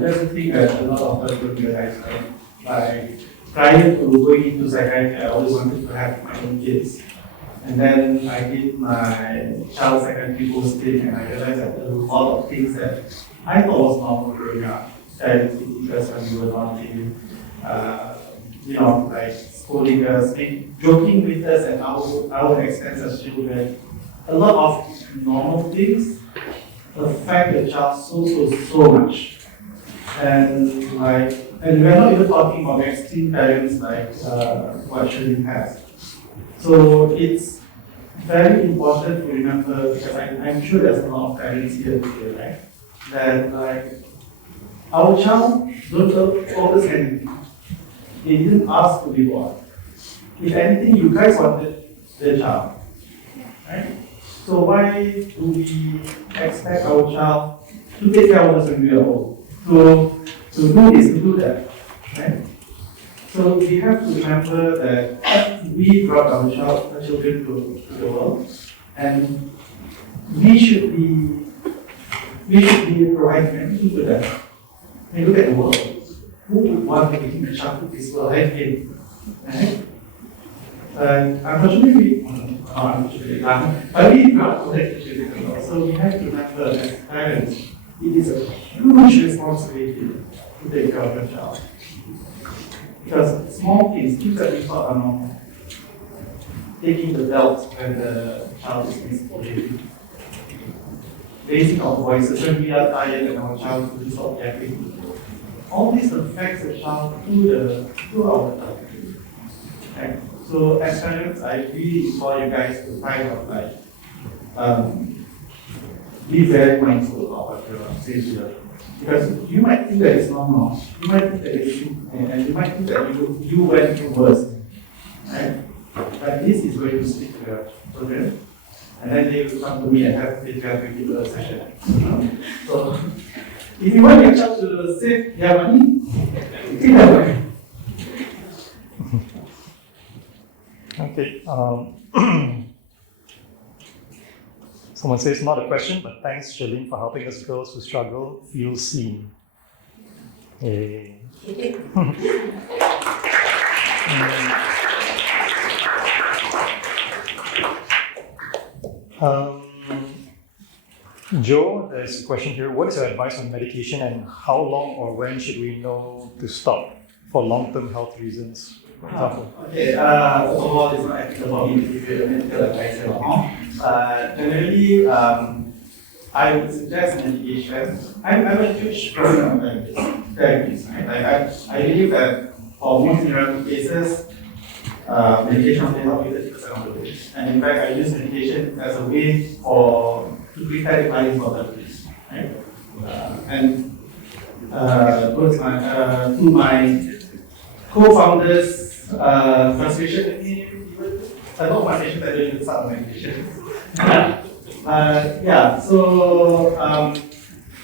Just think that a lot of us will realize, like, prior to going into psychiatry, I always wanted to have my own kids. And then I did my child psychiatry posting, and I realized that there were a lot of things that I thought was normal growing up. Parents teaching us when we were naughty, like scolding us, joking with us at our expense as children. A lot of normal things affect the child so much. And we're not even talking about extreme parents like what Sherlyn has. So it's very important to remember, because I'm sure there's a lot of parents here today, right? That our child don't focus anything. They didn't ask to be born. If anything, you guys wanted the child, right? So why do we expect our child to take care of us when we are old? To do this, to do that, right? So we have to remember that we brought our children to the world, and we should be providing everything to them. I mean, look at the world. Who would want to bring a child to this world? I think, right? Unfortunately, but we brought the children to the world. So we have to remember as parents, it is a huge responsibility to take care of a child. Because small things that we thought are normal, taking the belt when the child is misbehaving, raising our voices when we are tired and our child is not yapping. All this affects the child through our tongue. Okay? So as parents, I really implore you guys to kind of be very mindful of what you say here. Because you might think that it's normal, you might think that it's and you might think that you went through worse, right? But this is going to speak to your children, and then they will come to me and have a session. So if you want your child to save their money, take that way. Okay. Someone says, not a question, but thanks, Sherlyn, for helping us girls who struggle feel seen. Yay. Joe, there's a question here. What is your advice on medication, and how long or when should we know to stop for long-term health reasons? For example. Okay, first of all, it's not ethical for me to give you medical advice at all. Generally, I would suggest medication. I'm a huge proponent of therapies. Right? I believe that for most neurological cases, medication will help you 30% of the way. And in fact, I use medication as a way to prepare the client for therapies. Right? To my co-founders, frustration with me, a lot of my patients are doing some medication.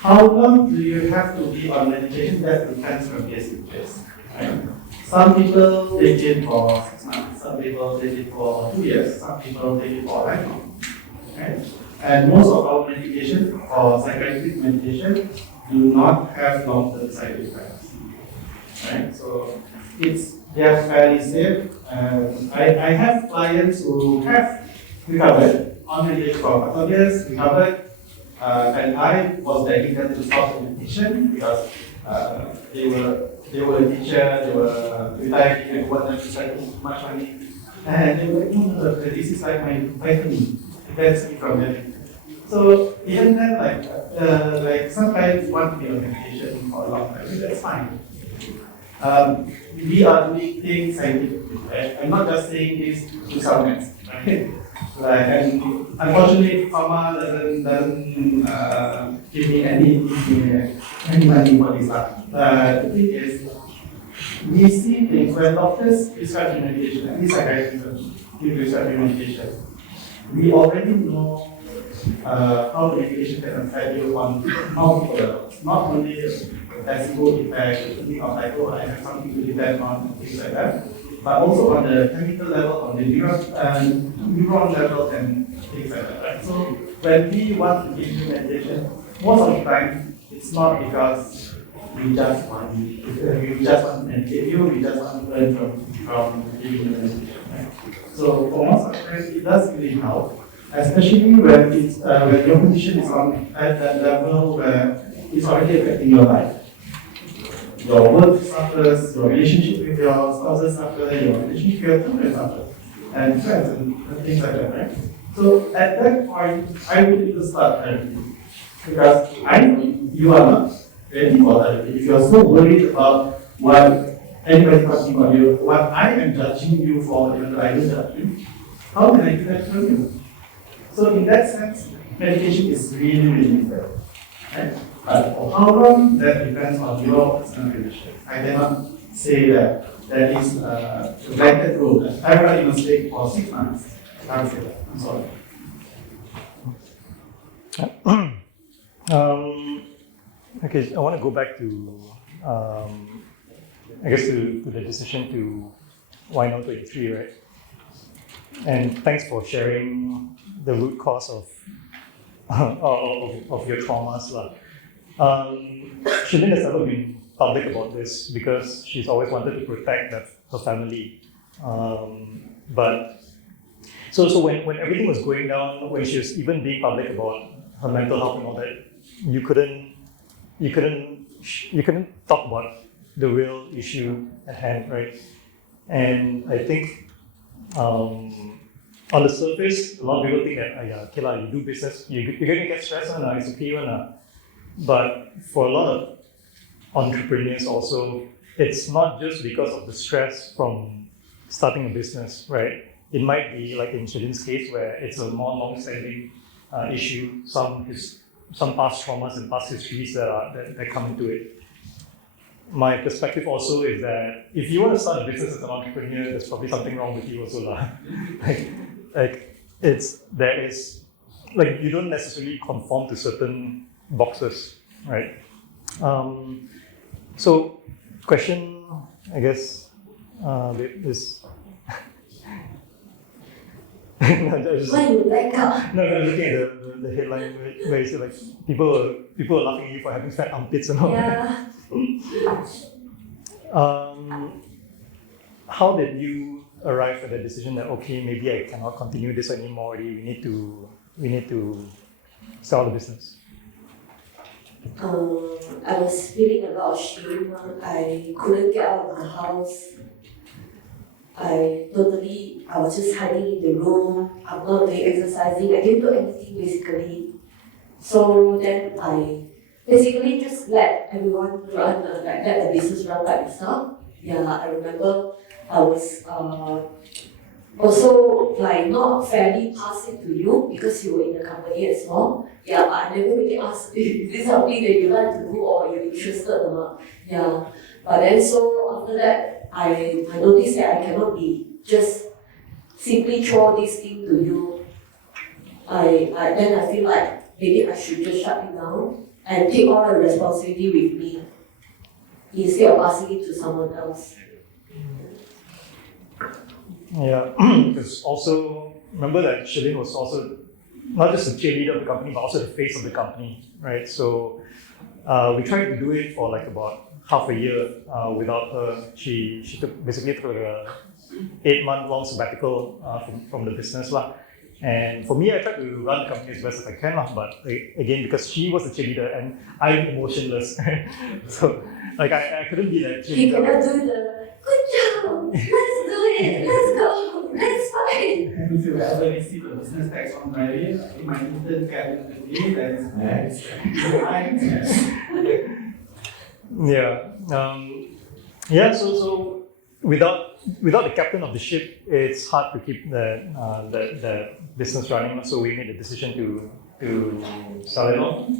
How long do you have to be on medication? That depends from case to case. Right? Some people take it for 6 months, some people take it for 2 years, some people take it for lifelong. Right? And most of our medication or psychiatric medication do not have long-term side effects. Right? So they are fairly safe. I have clients who have recovered on medication for a couple of years, recovered, and I was begging them to stop the medication because they were a teacher, they were retired, and wanted to spend too much money. And they were like, no, this is like my vitamin, it prevents me from having. So even then, like sometimes you want to be on medication for a long time, that's fine. We are doing things scientifically, right? I'm not just saying this to sound nice, right? And unfortunately, pharma doesn't give me any money for this stuff. The thing is, we see things when doctors prescribe medication, and these psychiatrists give prescribe medication. We already know how the medication can affect you on multiple levels, not only placebo effect, thinking of like, oh, I have something to depend on, and things like that, but also on the chemical level, on the neuron level, and things like that. Right? So when we want to give you medication, most of the time it's not because we just want to educate you, we just want to learn from giving the education. Right? So for most of the friends, it does really help, especially when your position is on at that level where it's already affecting your life. Your work suffers, your relationship with your spouses suffer, your relationship with your children suffers, and friends and things like that, right? So at that point, I would need to start therapy. Because I know you are not ready for therapy. If you are so worried about what anybody talking about you, what I am judging you for, even though I don't judge you, how can I do that for you? So in that sense, medication is really, really important. Right? But for how long, that depends on your personal condition. I cannot say that is a blanket rule. Everybody must take for 6 months. I can't say that. I'm sorry. Okay, I want to go back to, I guess, to the decision to wind down 23, right? And thanks for sharing the root cause of your traumas. Shilin has never been public about this because she's always wanted to protect her family. But so when everything was going down, when she was even being public about her mental health and all that, you couldn't talk about the real issue at hand, right? And I think on the surface, a lot of people think that yeah, okay, you do business, you're going to get stressed, it's okay, but for a lot of entrepreneurs also, it's not just because of the stress from starting a business, right? It might be like in Shilin's case where it's a more long-standing issue, some past traumas and past histories that come into it. My perspective also is that if you want to start a business as an entrepreneur, there's probably something wrong with you also lah. You don't necessarily conform to certain boxes, right? So, question, I guess, is. Why you like up? No, looking at the headline where you say like people are laughing at you for having fat armpits and all that. How did you arrive at the decision that okay, maybe I cannot continue this anymore? We need to sell the business. I was feeling a lot of shame. I couldn't get out of the house. I was just hiding in the room. I'm not doing exercising. I didn't do anything basically. So then I basically just let everyone run, let the business run by itself. Yeah, I remember I was also not fairly passing to you because you were in the company as well. Yeah, but I never really asked if this is something that you like to do or you're interested or not. Yeah, but then so after that, I noticed that I cannot be just simply throw this thing to you. Then I feel like maybe I should just shut it down and take all the responsibility with me instead of asking it to someone else. Yeah, because also remember that Shilin was also not just the cheerleader of the company, but also the face of the company, right? So we tried to do it for like about half a year without her. She basically took a 8-month-long sabbatical from the business lah. And for me, I tried to run the company as best as I can lah. But again, because she was the cheerleader and I'm emotionless, so like I couldn't be that cheerleader. You cannot do the good job. Let's do it. Let's go. Let's fight. And if you ever receive a business tax on Friday, my intern can agree that is nice. Yeah. So without the captain of the ship, it's hard to keep the business running. So we made the decision to sell it off.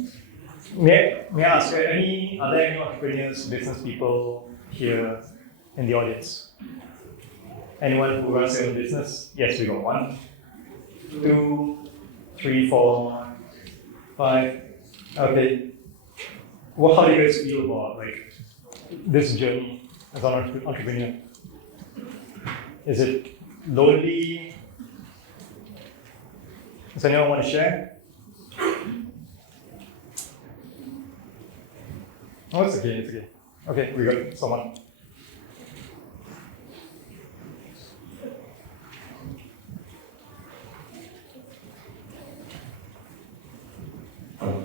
May I ask, are there any entrepreneurs, business people here in the audience? Anyone who runs their own business? Yes, we got 1, 2, 3, 4, 5. Okay. Well, how do you guys feel about like this journey as an entrepreneur? Is it lonely? Does anyone want to share? Oh, it's okay, it's okay. Okay, we got someone.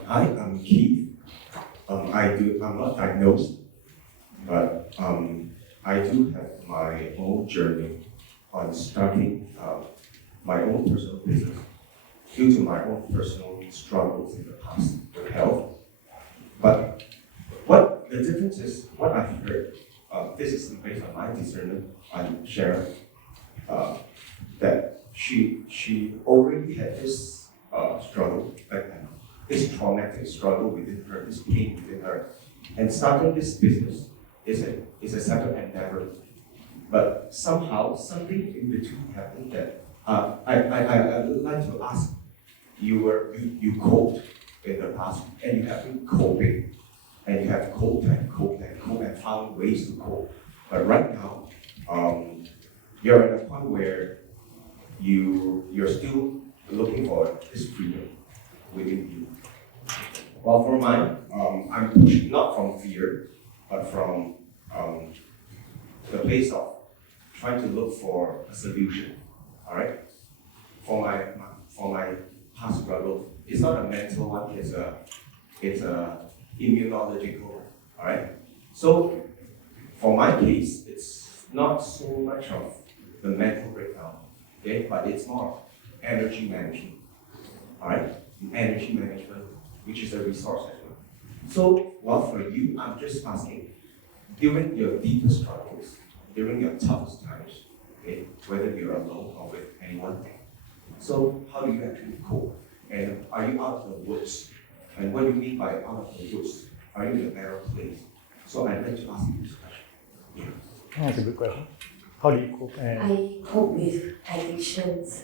Hi, I'm Keith. I'm not diagnosed, but I do have my own journey on starting my own personal business due to my own personal struggles in the past with health. But what the difference is, what I've heard, this is based on my discernment on Sharon, that she already had this struggle back then, this traumatic struggle within her, this pain within her, and starting this business is a separate endeavor. But somehow something in between happened that I would like to ask. You coped in the past, and you have been coping, and you have coped and found ways to cope. But right now, you're at a point where you're still looking for this freedom within you. Well, for mine, I'm pushing not from fear, but from the place of trying to look for a solution. All right, for my past struggle, it's not a mental one. It's a immunological one. All right. So for my case, it's not so much of the mental breakdown, okay, but it's more energy management. All right, energy management, which is a resource as well. So, well, for you, I'm just asking, during your deepest struggles, during your toughest times, okay, whether you're alone or with anyone, so how do you actually cope? And are you out of the woods? And what do you mean by out of the woods? Are you in a better place? So I'd like to ask you this question. Yeah. That's a good question. How do you cope? And I cope with addictions.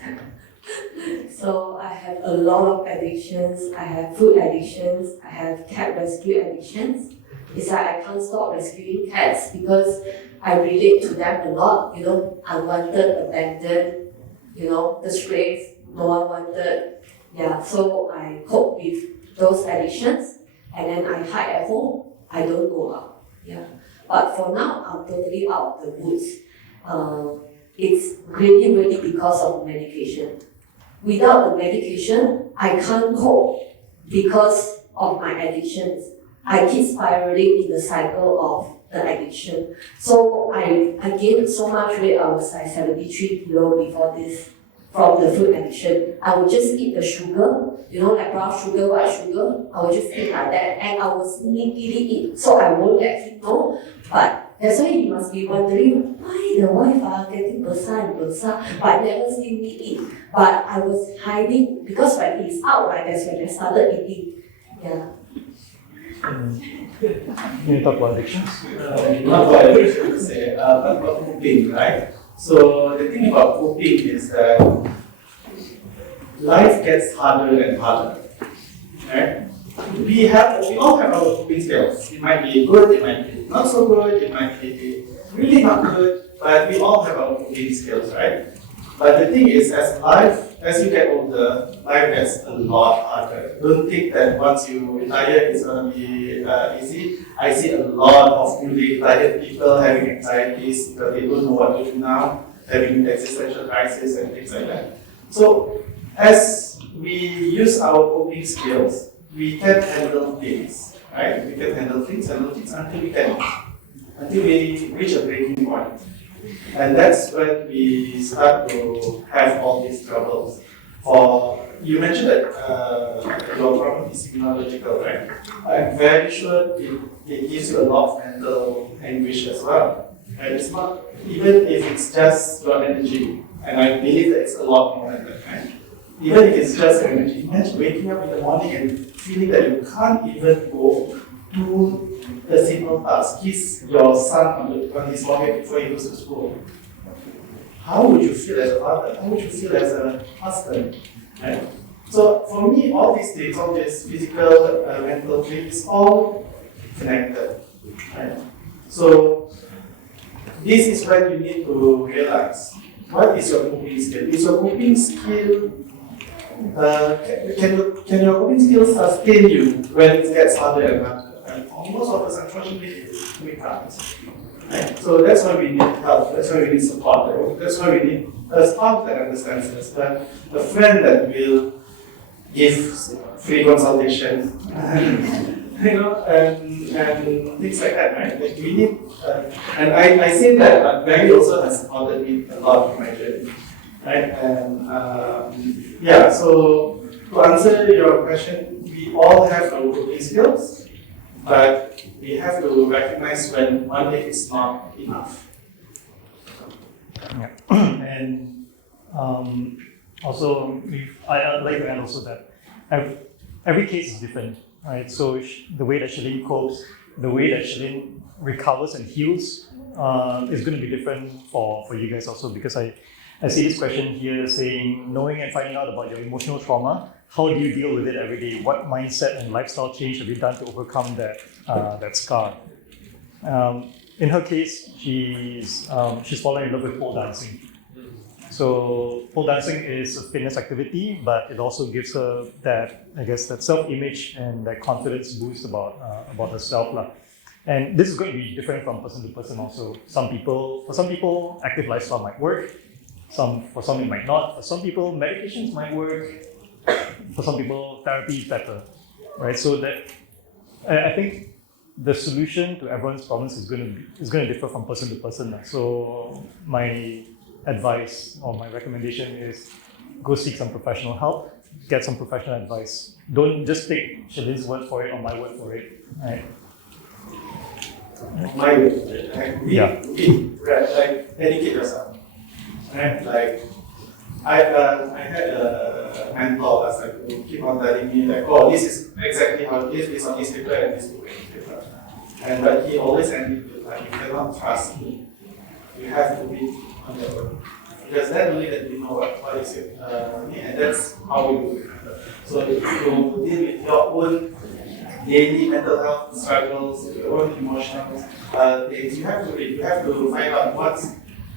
So I have a lot of addictions. I have food addictions. I have cat rescue addictions. It's like I can't stop rescuing cats because I relate to them a lot. Unwanted, abandoned. The strays no one wanted. Yeah, so I cope with those addictions, and then I hide at home. I don't go out. Yeah, but for now, I'm totally out of the woods. It's really, really because of medication. Without the medication, I can't cope because of my addictions. I keep spiraling in the cycle of the addiction. So I gained so much weight. I was like 73 kilo before this from the food addiction. I would just eat the sugar, like brown sugar, white sugar. I would just eat like that, and I would sneakily eat. So I won't let him know, but that's why you must be wondering why the wife getting besar, but never seen me eat. But I was hiding because when he's out, right, that's when I started eating. Yeah. can you talk about addictions? Not what I wish to say, but about coping, right? So the thing about coping is that life gets harder and harder, right? We all have our coping skills. It might be good, it might be not so good, it might be really not good, but we all have our coping skills, right? But the thing is, as you get older, life gets a lot harder. Don't think that once you retire, it's going to be easy. I see a lot of newly retired people having anxieties because they don't know what to do now, having existential crisis and things like that. So, as we use our coping skills, we can handle things, right? We can handle things until we reach a breaking point. And that's when we start to have all these troubles. You mentioned that your problem is immunological, right? I'm very sure it gives you a lot of mental anguish as well. And it's not, even if it's just your energy, and I believe that it's a lot more than that, right? Even if it's just your energy, imagine waking up in the morning and feeling that you can't even go to the simple task, kiss your son on his forehead before he goes to school. How would you feel as a father? How would you feel as a husband? Right? So for me, all these things, all this physical, mental things, is all connected. Right? So this is when you need to realize what is your coping skill. Is your coping skill can your coping skills sustain you when it gets harder and harder? And most of us, unfortunately, we can't. Right? So that's why we need help, that's why we need support, that's why we need a staff that understands us, but a friend that will give free consultation, and things like that, right? Like we need, and I see that Maggie also has supported me a lot in my journey, right? And yeah, so to answer your question, we all have our cooking skills, but we have to recognize when one day is not enough. Yeah. And also, I'd like to add also that every case is different, right? So the way that Shalene copes, the way that Shalene recovers and heals is going to be different for you guys also, because I see this question here saying, knowing and finding out about your emotional trauma, how do you deal with it every day? What mindset and lifestyle change have you done to overcome that scar? In her case, she's fallen in love with pole dancing. So pole dancing is a fitness activity, but it also gives her that, I guess, that self-image and that confidence boost about herself lah. And this is going to be different from person to person also. For some people, active lifestyle might work. For some it might not. For some people, medications might work. For some people, therapy is better, right? So that I think the solution to everyone's problems is going to differ from person to person. So my advice or my recommendation is go seek some professional help, get some professional advice. Don't just take Shaline's word for it or my word for it, right? My way, like, Yeah. like educate yourself, right? Like I had a mentor last time who keep on telling me like, oh, this is exactly how it is based on this paper and this paper. And but he always ended with like, you cannot trust me. You have to be on your own. Because then only that you know what is it, and that's how we do it. So if you deal with your own daily mental health struggles, your own emotional things, you have to find out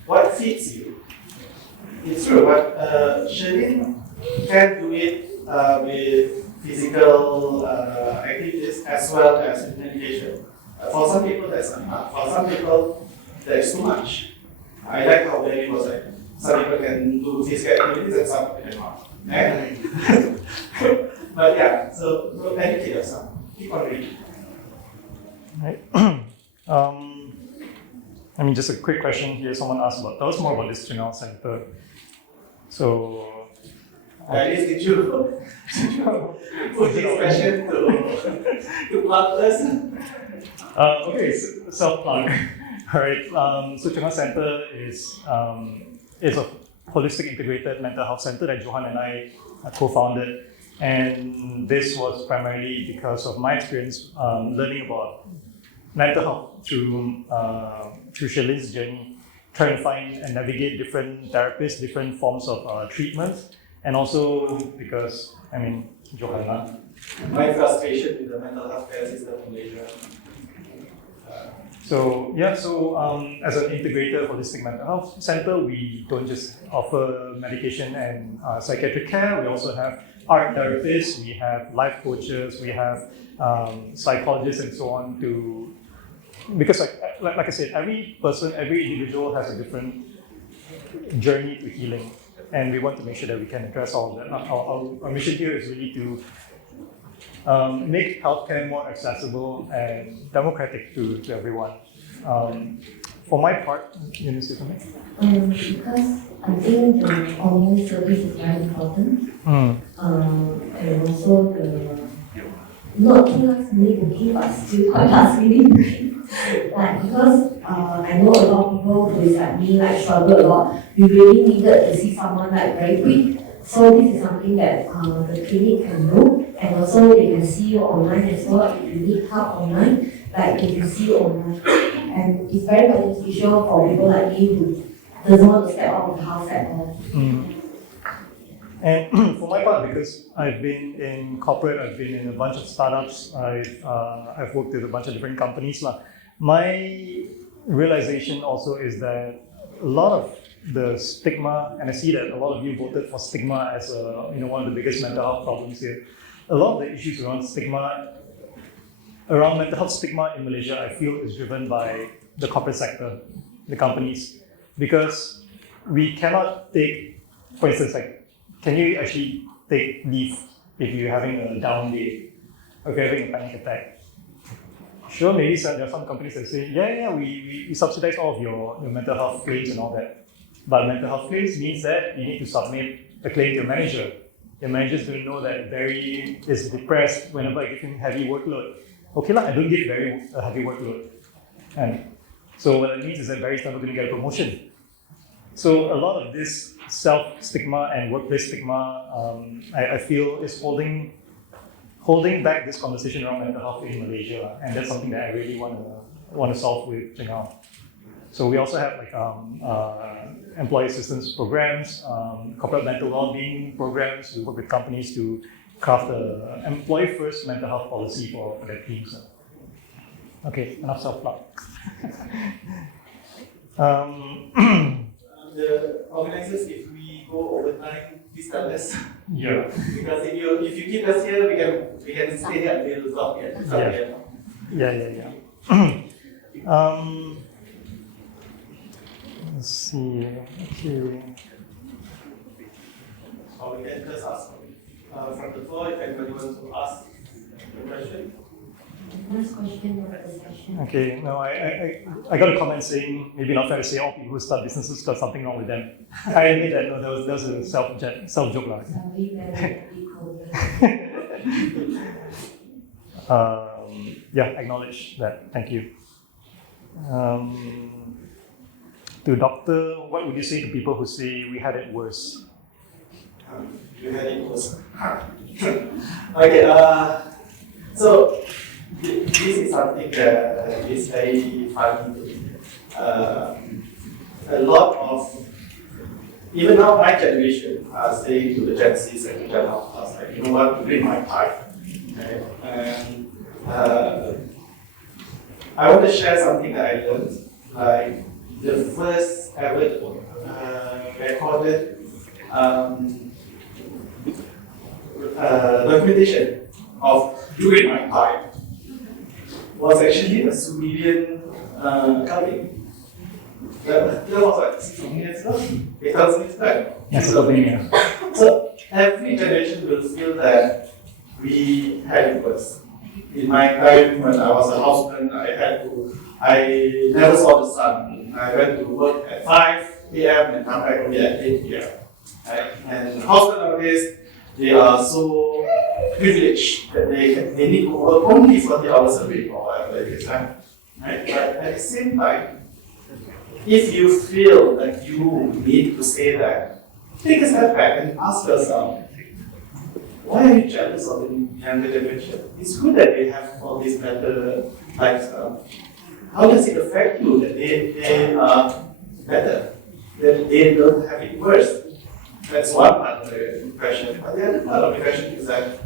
what fits you. It's true, but Shalene can do it with physical activities as well as with medication. For some people, that's enough. For some people, that's too much. I like how Barry was like, some people can do physical activities and some people cannot. Right? But yeah, so educate yourself. Keep on reading. Right. I mean, just a quick question here. Someone asked tell us more about this Chengal Center. So, Did you put this question to plug us? Okay, so self-plug. All right. So Chengal Center is a holistic integrated mental health center that Johan and I co-founded, and this was primarily because of my experience learning about mental health through Shaline's journey, trying to find and navigate different therapists, different forms of treatment, and also because Johanna. My frustration with the mental health care system in Malaysia. So as an integrated holistic mental health center, we don't just offer medication and psychiatric care. We also have art therapists, we have life coaches, we have psychologists, and so on. Because like I said, every person, every individual has a different journey to healing, and we want to make sure that we can address all of that. Our mission here is really to make healthcare more accessible and democratic to everyone. For my part, you need to say something? Because I think the online service is very important. And also not too last minute booking, but still quite last minute booking. Because I know a lot of people who is like me, struggle a lot. We really needed to see someone very quick. So this is something that the clinic can do, and also they can see you online as well if you need help online, they can see you online. And it's very beneficial for people like me who doesn't want to step out of the house at all. And for my part, because I've been in corporate, I've been in a bunch of startups, I've worked with a bunch of different companies. My realization also is that a lot of the stigma, and I see that a lot of you voted for stigma as one of the biggest mental health problems here. A lot of the issues around stigma around mental health stigma in Malaysia, I feel is driven by the corporate sector, the companies, because we cannot take, for instance, like, can you actually take leave if you're having a down day, or if you're having a panic attack? Sure, maybe there are some companies that say, we subsidize all of your mental health claims and all that. But mental health claims means that you need to submit a claim to your manager. Your manager's going to know that Barry is depressed whenever I give him heavy workload. Okay, I don't give Barry a heavy workload. And so what it means is that Barry's never going to get a promotion. So a lot of this self-stigma and workplace stigma, I feel, is holding back this conversation around mental health in Malaysia, and that's something that I really want to solve with Chengal. So we also have like employee assistance programs, corporate mental well-being programs. We work with companies to craft an employee-first mental health policy for their teams. Okay, enough self-plug. The organizers, if we go overtime, please tell us. Yeah. Because if you keep us here, we can stay here until 12 p.m. Yeah. Let's see. Okay. So we can just ask from the floor if anybody wants to ask the question. Last question of the session. Okay. No, I got a comment saying maybe not fair to say all people who start businesses got something wrong with them. I admit that no, that was a self joke lah. Sorry, very Acknowledge that. Thank you. To doctor, what would you say to people who say we had it worse? You had it worse. Okay. So this is something that is very funny to me. A lot of, even now my generation are saying to the Gen Zs and the Gen Alphas, like, you know what, read my time. Okay? And I want to share something that I learned. Like the first ever recorded documentation of during my time was actually a Sumerian carving. That was like 6,000 years ago, 8,000 years back. Mesopotamia. So every generation will feel that we had it worse. In my time, when I was a houseman, I never saw the sun. I went to work at 5 p.m. and come back only at 8 p.m. Right? And housemen nowadays, they are so privileged that they need to work only 40 hours a week or whatever it is. Right? But at the same time, if you feel that you need to say that, take a step back and ask yourself, why are you jealous of the younger generation? It's good that they have all this better lifestyle. How does it affect you that they are better, that they don't have it worse? That's one part of the question. But the other part of the question is that,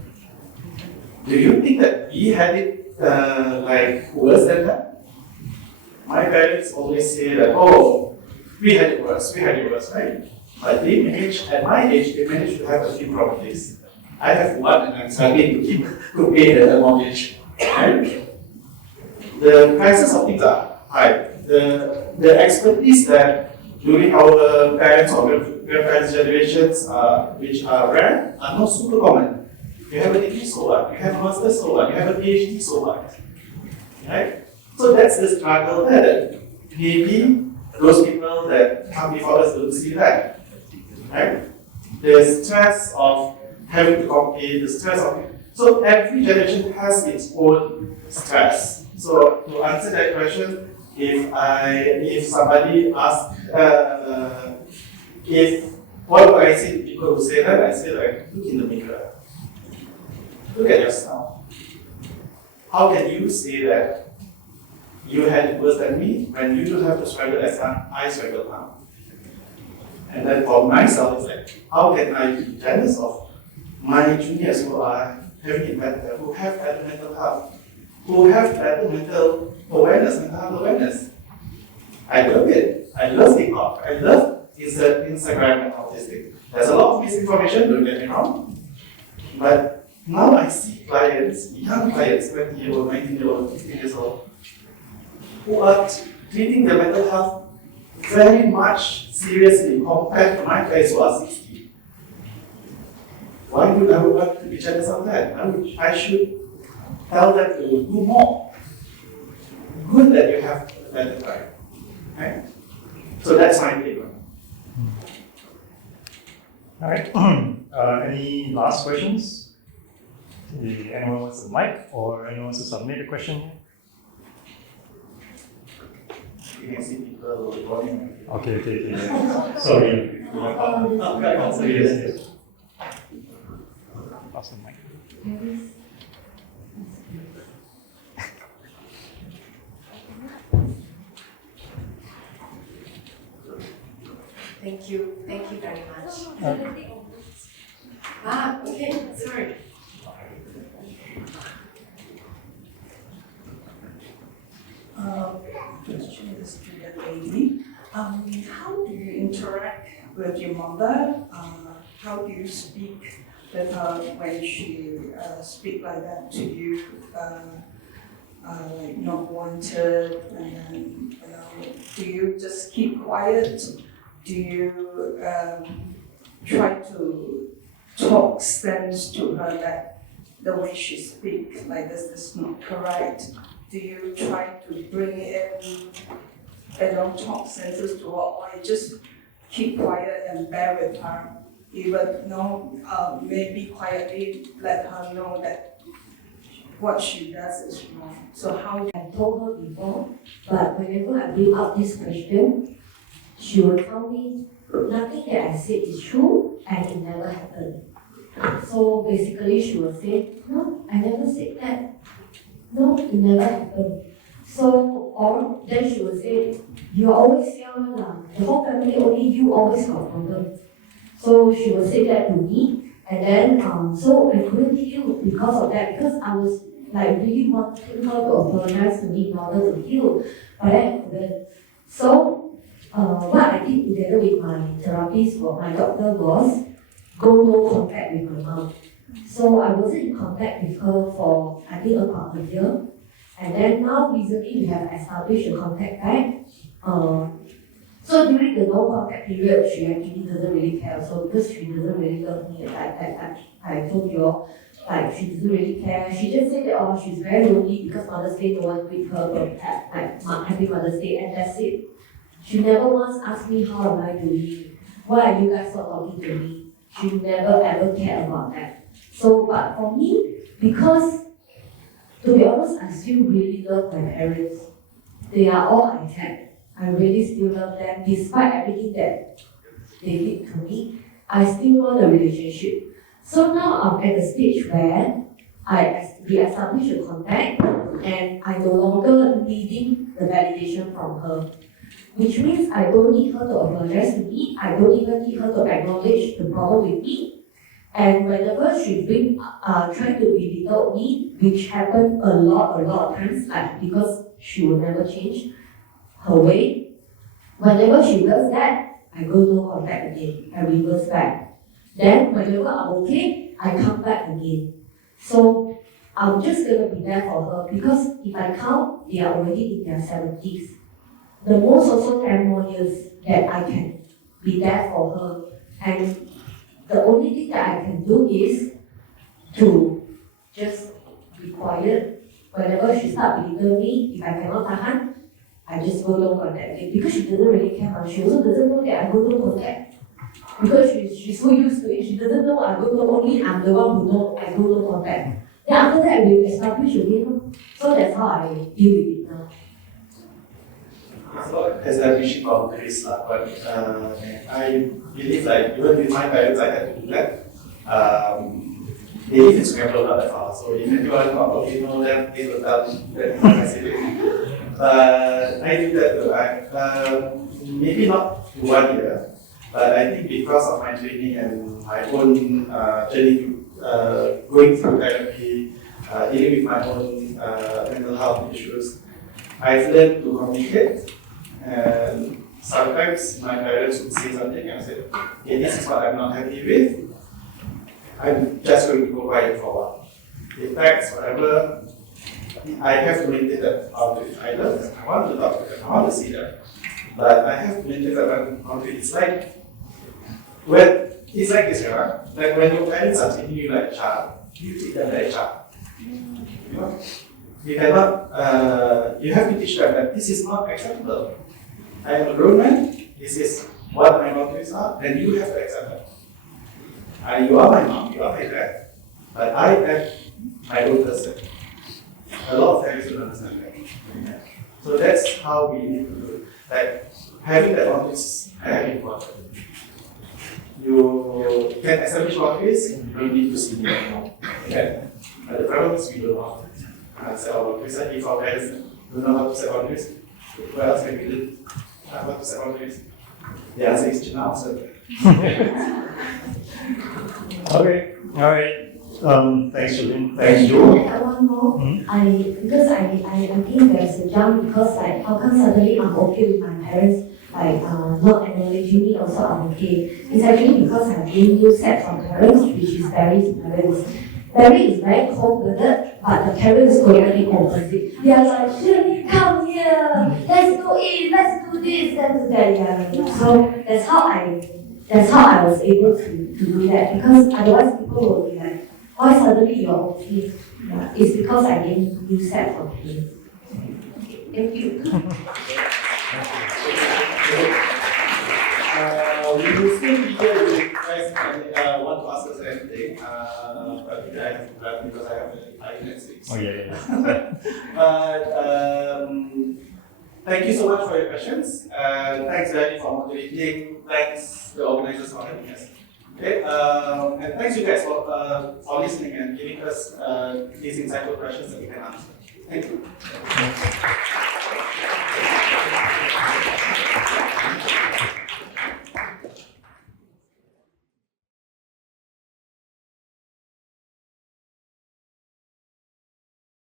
do you think that we had it worse than that? My parents always say that, oh, we had it worse, right? But they managed, at my age, they managed to have a few properties. I have one and I'm struggling to pay the mortgage. Right? The prices of things are high. The expertise that during our parents or grandparents' generations, which are rare, are not super common. You have a degree, so what? You have a master's, so what? You have a PhD, so what? Right? So that's the struggle that maybe those people that come before us don't see that. Right? The stress of having to compete, the stress of so every generation has its own stress. So to answer that question, if somebody asks what do I say to people who say that, I say like, look in the mirror. Look at yourself. How can you say that you had it worse than me when you don't have to struggle as I struggle now? And then for myself, it's like, how can I be jealous of my juniors who are having it better, who have better mental health, who have better mental health awareness? I love it. I love TikTok. I love Instagram and all these things. There's a lot of misinformation, don't get me wrong. But Now I see clients, young clients, 20-year-old, 19-year-old, 15 years old, who are treating their mental health very much seriously compared to my guys who are 60. Why would I want to be jealous of that? I should tell them to do more. Good that you have a better time. Right? So that's my take on it. All right. Any last questions? Anyone wants a mic or anyone wants to submit a question? You can see people running. Okay. Sorry. Yes. Pass the mic. Thank you very much. Okay, sorry. Question is to the lady. How do you interact with your mother? How do you speak with her when she speak like that to you? Like not wanted, and then do you just keep quiet? Do you try to talk sense to her that the way she speaks like this is not correct? Do you try to bring in, talk senses to her, or you just keep quiet and bear with her, even maybe quietly let her know that what she does is wrong? So how? I told her before, but whenever I bring up this question, she will tell me nothing that I said is true and it never happened. So basically she will say, no, I never said that. No, it never happened. So, or then she will say, you always young, the whole family only you always got problem. So she will say that to me, and then so I couldn't heal because of that, because I was like really wanting her to apologize to me in order to heal, but I couldn't. So what I did together with my therapist or my doctor was go no contact with my mom. So I wasn't in contact with her for I think about a year. And then now recently we have established a contact back. So during the no contact period, she actually doesn't really care. So because she doesn't really love me, I told you all, like she doesn't really care. She just said that oh she's very lonely because Mother's Day no one with her but happy Mother's Day, and that's it. She never once asked me how am I doing, why are you guys not talking to me. She never ever cared about that. So but for me, because to be honest, I still really love my parents. They are all I have. I really still love them despite everything that they did to me. I still want a relationship. So now I'm at the stage where we establish a contact and I no longer needing the validation from her. Which means I don't need her to apologize to me. I don't even need her to acknowledge the problem with me. And whenever she try to belittle me, which happened a lot of times, like because she will never change her way. Whenever she does that, I go no contact again. I reverse back. Then whenever I'm okay, I come back again. So I'm just gonna be there for her because if I count, they are already in their 70s. The most also 10 more years that I can be there for her. And the only thing that I can do is to just be quiet. Whenever she starts belittling me, if I cannot tahan, I just go no contact again. Because she doesn't really care. She also doesn't know that I go no contact. Because she's so used to it, she doesn't know I go no, only I'm the one who know I go no contact. Then after that, we establish again. So that's how I deal with it now. So establishing boundaries, but I believe like even with my parents I had to do that. They live in Chengal, not that far. So if anyone probably know them, they will tell me that I say it. I do that too. Maybe not 1 year, but I think because of my training and my own journey going through therapy, dealing with my own mental health issues, I've learned to communicate. And sometimes my parents would say something and I said, okay, this is what I'm not happy with. I'm just going to go quiet for a while. If text, whatever, I have to maintain that boundary. Either I want to talk to them, I want to see them, but I have to maintain that boundary. It's like this, yeah. Like when your parents are treating you like a child, you treat them like a child. You know, you cannot. You have to teach them that this is not acceptable. I am a grown man. This is what my boundaries are, and you have to accept that. You are my mom, you are my dad, but I am my own person. A lot of parents don't understand that. So that's how we need to do it. Like having that boundaries is very important. You can establish boundaries, you don't need to see them. Okay. The problem is we don't know how to set boundaries. And if our parents don't know how to set boundaries, what else can we do? How to set boundaries? The answer is now. So. Okay, all right. Thanks, Julian. Thanks, I Joe. have one more. Mhm. Because I think there's a jump because like how come suddenly I'm okay with my parents like not acknowledging me also I'm okay. It's actually because I'm being new set from parents, which is Barry's parents. Barry is very cold-blooded, but the parents totally opposite. They are like, Shirley, come here, let's do it, let's do this, let's do that. Yeah. So that's how I was able to do that because otherwise people will be like, why suddenly you're okay? Yeah, it's because I didn't use that for kids. Thank you. We will still be here if you guys want to ask us anything, but I have to run because I have a meeting next week. Oh yeah. But thank you so much for your questions. Thanks, Danny, for moderating. Thanks, the organizers, for having us. Okay, and thanks you guys for listening and giving us these insightful questions that we can answer. Thank you.